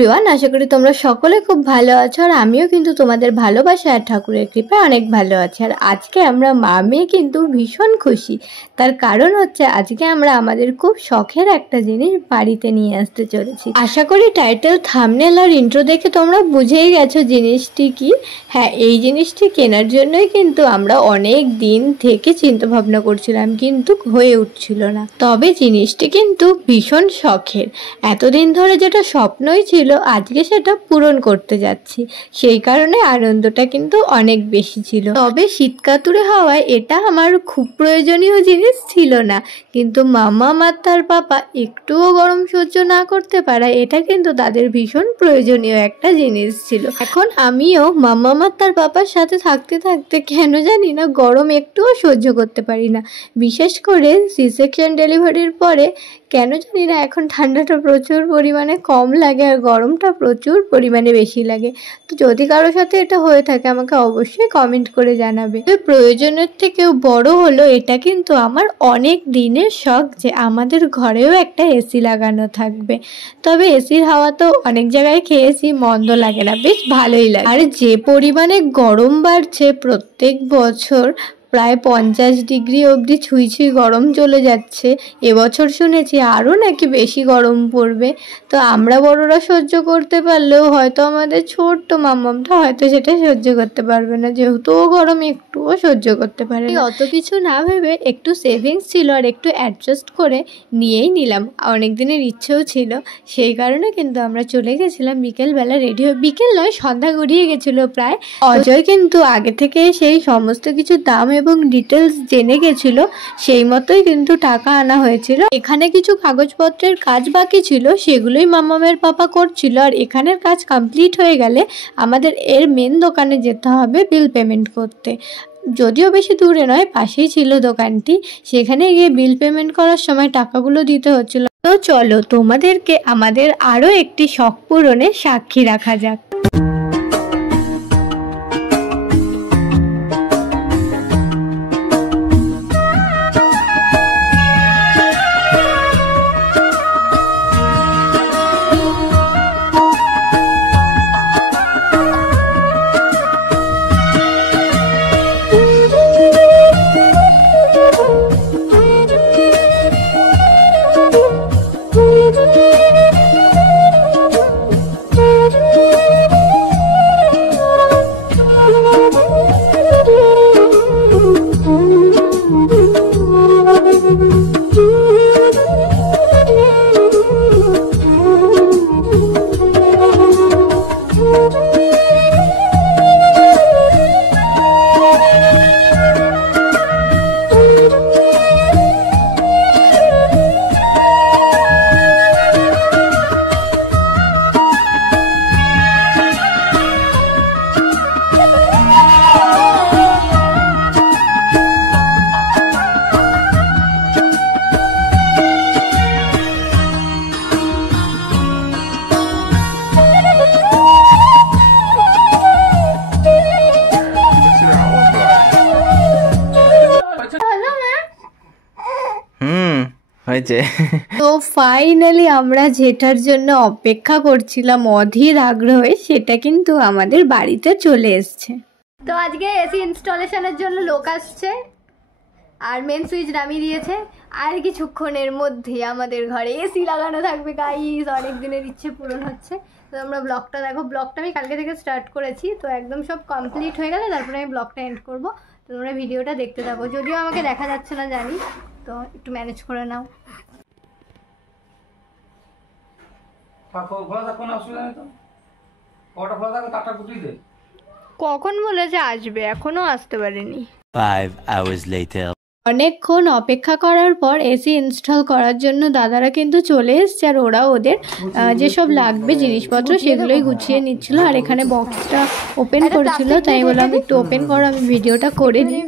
Everyone, আশা করি তোমরা সকলে খুব ভালো আছো। আর আমিও কিন্তু তোমাদের ভালোবাসা আর ঠাকুরের কৃপায় অনেক ভালো আছি। আর আজকে আমরা মা মেয়ে কিন্তু ভীষণ খুশি। তার কারণ হচ্ছে আজকে আমরা আমাদের খুব শখের একটা জিনিস বাড়িতে নিয়ে আসতে চলেছি। আশা করি টাইটেল, থাম্বনেল আর ইন্ট্রো দেখে তোমরা বুঝেই গেছো জিনিসটি কি। হ্যাঁ, এই জিনিসটি কেনার জন্যই কিন্তু আমরা অনেক দিন থেকে চিন্তা ভাবনা করছিলাম, কিন্তু হয়ে উঠছিল না। তবে জিনিসটি কিন্তু ভীষণ শখের। এতদিন ধরে যেটা স্বপ্নই ছিল, আজকে সেটা পূরণ করতে যাচ্ছি। সেই কারণে আনন্দটা কিন্তু অনেক বেশি ছিল। তবে শীতকাতুরে হওয়ায় এটা আমার খুব প্রয়োজনীয় জিনিস ছিল না, কিন্তু মামা আর তার পাপা একটুও গরম সহ্য না করতে পারায় এটা কিন্তু তাদের ভীষণ প্রয়োজনীয় একটা জিনিস ছিল। এখন আমিও মামা আর তার পাপার সাথে থাকতে থাকতে কেন জানি না গরম একটুও সহ্য করতে পারি না। বিশেষ করে সি সেকশন ডেলিভারির পরে কেন জানি না এখন ঠান্ডাটা প্রচুর পরিমাণে কম লাগে আর গরমটা প্রচুর পরিমাণে বেশি লাগে। তো যদি কারোর সাথে এটা হয়ে থাকে আমাকে অবশ্যই কমেন্ট করে জানাবে। প্রয়োজনের থেকেও বড় হলো এটা কিন্তু আমার অনেক দিনের শখ যে আমাদের ঘরেও একটা এসি লাগানো থাকবে। তবে এসির হাওয়া তো অনেক জায়গায় খেয়েছি, মন্দ লাগে না, বেশ ভালোই লাগে। আর যে পরিমাণে গরম বাড়ছে প্রত্যেক বছর, প্রায় 50 ডিগ্রি অবধি ছুঁই গরম চলে যাচ্ছে। এবছর শুনেছি আরও নাকি বেশি গরম পড়বে। তো আমরা বড়রা সহ্য করতে পারলেও হয়তো আমাদের ছোট্ট মাম্মামটা হয়তো সেটা সহ্য করতে পারবে না, যেহেতু ও গরম একটুও সহ্য করতে পারে না। অত কিছু না ভেবে একটু সেভিংস ছিল আর একটু অ্যাডজাস্ট করে নিয়েই নিলাম। অনেক দিনের ইচ্ছেও ছিল, সেই কারণে কিন্তু আমরা চলে গেছিলাম বিকেলবেলা। রেডি হয়ে, বিকেল নয় সন্ধ্যা গড়িয়ে গেছিলো প্রায়। অজয় কিন্তু আগে থেকে সেই সমস্ত কিছু দাম এবং ডিটেলস জেনে গেছিল, সেই মতোই কিন্তু টাকা আনা হয়েছিল। এখানে কিছু কাগজপত্রের কাজ বাকি ছিল, সেগুলোই মামামের পাপা করছিল। আর এখানের কাজ কমপ্লিট হয়ে গেলে আমাদের এর মেন দোকানে যেতে হবে বিল পেমেন্ট করতে। যদিও বেশি দূরে নয়, পাশেই ছিল দোকানটি। সেখানে গিয়ে বিল পেমেন্ট করার সময় টাকাগুলো দিতে হচ্ছিল। তো চলো তোমাদেরকে আমাদের আরও একটি শখ পূরণে সাক্ষী রাখা যাক। তো ফাইনালি আমরা যেটার জন্য অপেক্ষা করছিলাম অধীর আগ্রহে, সেটা কিন্তু আমাদের বাড়িতে চলে এসছে। তো আজকে এসি ইনস্টলেশনের জন্য লোক আসছে আর মেন সুইচ নামিয়ে দিয়েছে। আর কিছুক্ষণের মধ্যে আমাদের ঘরে এসি লাগানো থাকবে গাইস। অনেক দিনের ইচ্ছে পূরণ হচ্ছে। তো আমরা ব্লগটা দেখো, ব্লগটা আমি কালকে থেকে স্টার্ট করেছি, তো একদম সব কমপ্লিট হয়ে গেলে তারপরে আমি ব্লগটা এন্ড করবো। তো তোমরা ভিডিওটা দেখতে থাকো। যদিও আমাকে দেখা যাচ্ছে না জানি, তো একটু ম্যানেজ করে নাও। কখন বলেছে আসবে, এখনো আসতে পারেনি। 5 hours later. অনেকক্ষণ অপেক্ষা করার পর এসি ইনস্টল করার জন্য দাদারা কিন্তু চলে এসছে। আর ওরা ওদের যেসব লাগবে জিনিসপত্র সেগুলোই গুছিয়ে নিচ্ছিল। আর এখানে বক্সটা ওপেন করছিল, তাই বললাম একটু ওপেন করো, আমি ভিডিওটা করে নিই।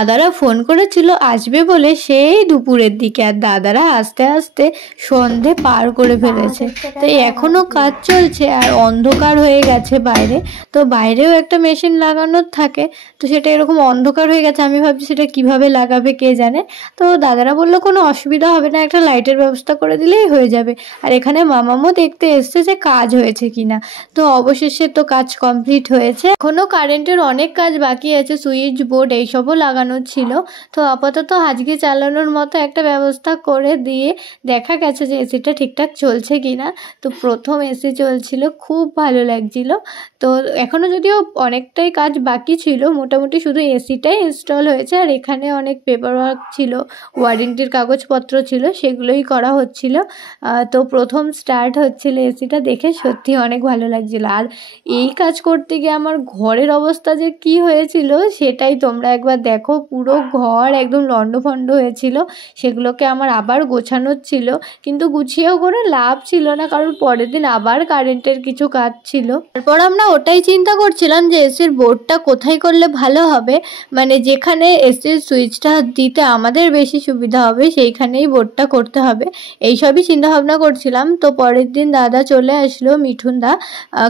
দাদারা ফোন করেছিল আসবে বলে সেই দুপুরের দিকে, আর দাদারা আস্তে আস্তে সন্ধে পার করে ফেলেছে। তো এখনো কাজ চলছে আর অন্ধকার হয়ে গেছে বাইরে। তো বাইরেও একটা মেশিন লাগানোর থাকে, তো সেটা এরকম অন্ধকার হয়ে গেছে। আমি ভাবছি সেটা কিভাবে লাগাবে কে জানে। তো দাদারা বললো কোনো অসুবিধা হবে না, একটা লাইটের ব্যবস্থা করে দিলেই হয়ে যাবে। আর এখানে মামামও দেখতে এসছে যে কাজ হয়েছে কিনা। তো অবশেষে তো কাজ কমপ্লিট হয়েছে। এখনো কারেন্টের অনেক কাজ বাকি আছে, সুইচ বোর্ড এইসবও লাগানোর ছিল। তো আপাতত আজকে চালানোর মতো একটা ব্যবস্থা করে দিয়ে দেখা গেছে যে এসিটা ঠিকঠাক চলছে কিনা। তো প্রথম এসি চলছিল, খুব ভালো লাগছিল। তো এখনও যদিও অনেকটাই কাজ বাকি ছিল, মোটামুটি শুধু এসিটাই ইনস্টল হয়েছে। আর এখানে অনেক পেপার ওয়ার্ক ছিল, ওয়ারেন্টির কাগজপত্র ছিল, সেগুলোই করা হচ্ছিল। তো প্রথম স্টার্ট হচ্ছিল এসিটা, দেখে সত্যি অনেক ভালো লাগছিল। আর এই কাজ করতে গিয়ে আমার ঘরের অবস্থা যে কি হয়েছিল সেটাই তোমরা একবার দেখো। পুরো ঘর একদম লণ্ডভণ্ড হয়েছিল, সেগুলোকে আমার আবার গোছানোর ছিল, কিন্তু গুছিয়েও কোনো লাভ ছিল না, কারণ পরের দিন আবার কারেন্টের কিছু কাজ ছিল। তারপর আমরা ওটাই চিন্তা করছিলাম যে এসির বোর্ডটা কোথায় করলে ভালো হবে, মানে যেখানে এসির সুইচটা দিতে আমাদের বেশি সুবিধা হবে সেইখানেই বোর্ডটা করতে হবে, এইসবই চিন্তা ভাবনা করছিলাম। তো পরের দিন দাদা চলে আসলো, মিঠুন দা,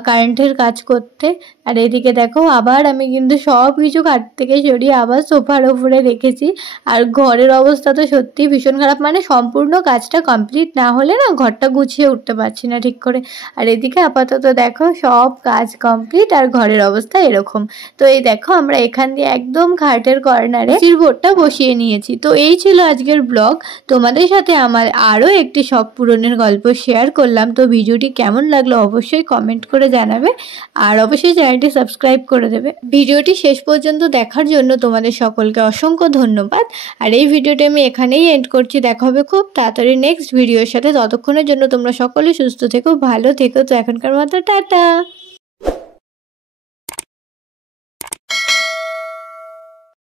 কারেন্টের কাজ করতে। আর এদিকে দেখো আবার আমি কিন্তু সব কিছু কাঠ থেকে সরিয়ে আবার সোফার ওপরে রেখেছি। আর ঘরের অবস্থা তো সত্যি ভীষণ খারাপ, মানে সম্পূর্ণ কাজটা কমপ্লিট না হলে না ঘরটা গুছিয়ে উঠতে পারছি না ঠিক করে। আর এদিকে আপাতত দেখো সব কাজ কমপ্লিট আর ঘরের অবস্থা এরকম। তো এই দেখো আমরা এখান দিয়ে একদম খাটের কর্নারে এসির বোর্ডটা বসিয়ে নিয়েছি। তো এই ছিল আজকের ব্লগ, তোমাদের সাথে আমার আরও একটি শখ পূরণের গল্প শেয়ার করলাম। তো ভিডিওটি কেমন লাগলো অবশ্যই কমেন্ট করে জানাবে, আর অবশ্যই চ্যানেলটি সাবস্ক্রাইব করে দেবে। ভিডিওটি শেষ পর্যন্ত দেখার জন্য তোমাদের সকলকে অসংখ্য ধন্যবাদ। আর এই ভিডিওটি আমি এখানেই এন্ড করছি, দেখা হবে খুব তাড়াতাড়ি নেক্সট ভিডিওর সাথে। ততক্ষণের জন্য তোমরা সকলে সুস্থ থেকো, ভালো থেকো। তো এখনকার মতো টাটা।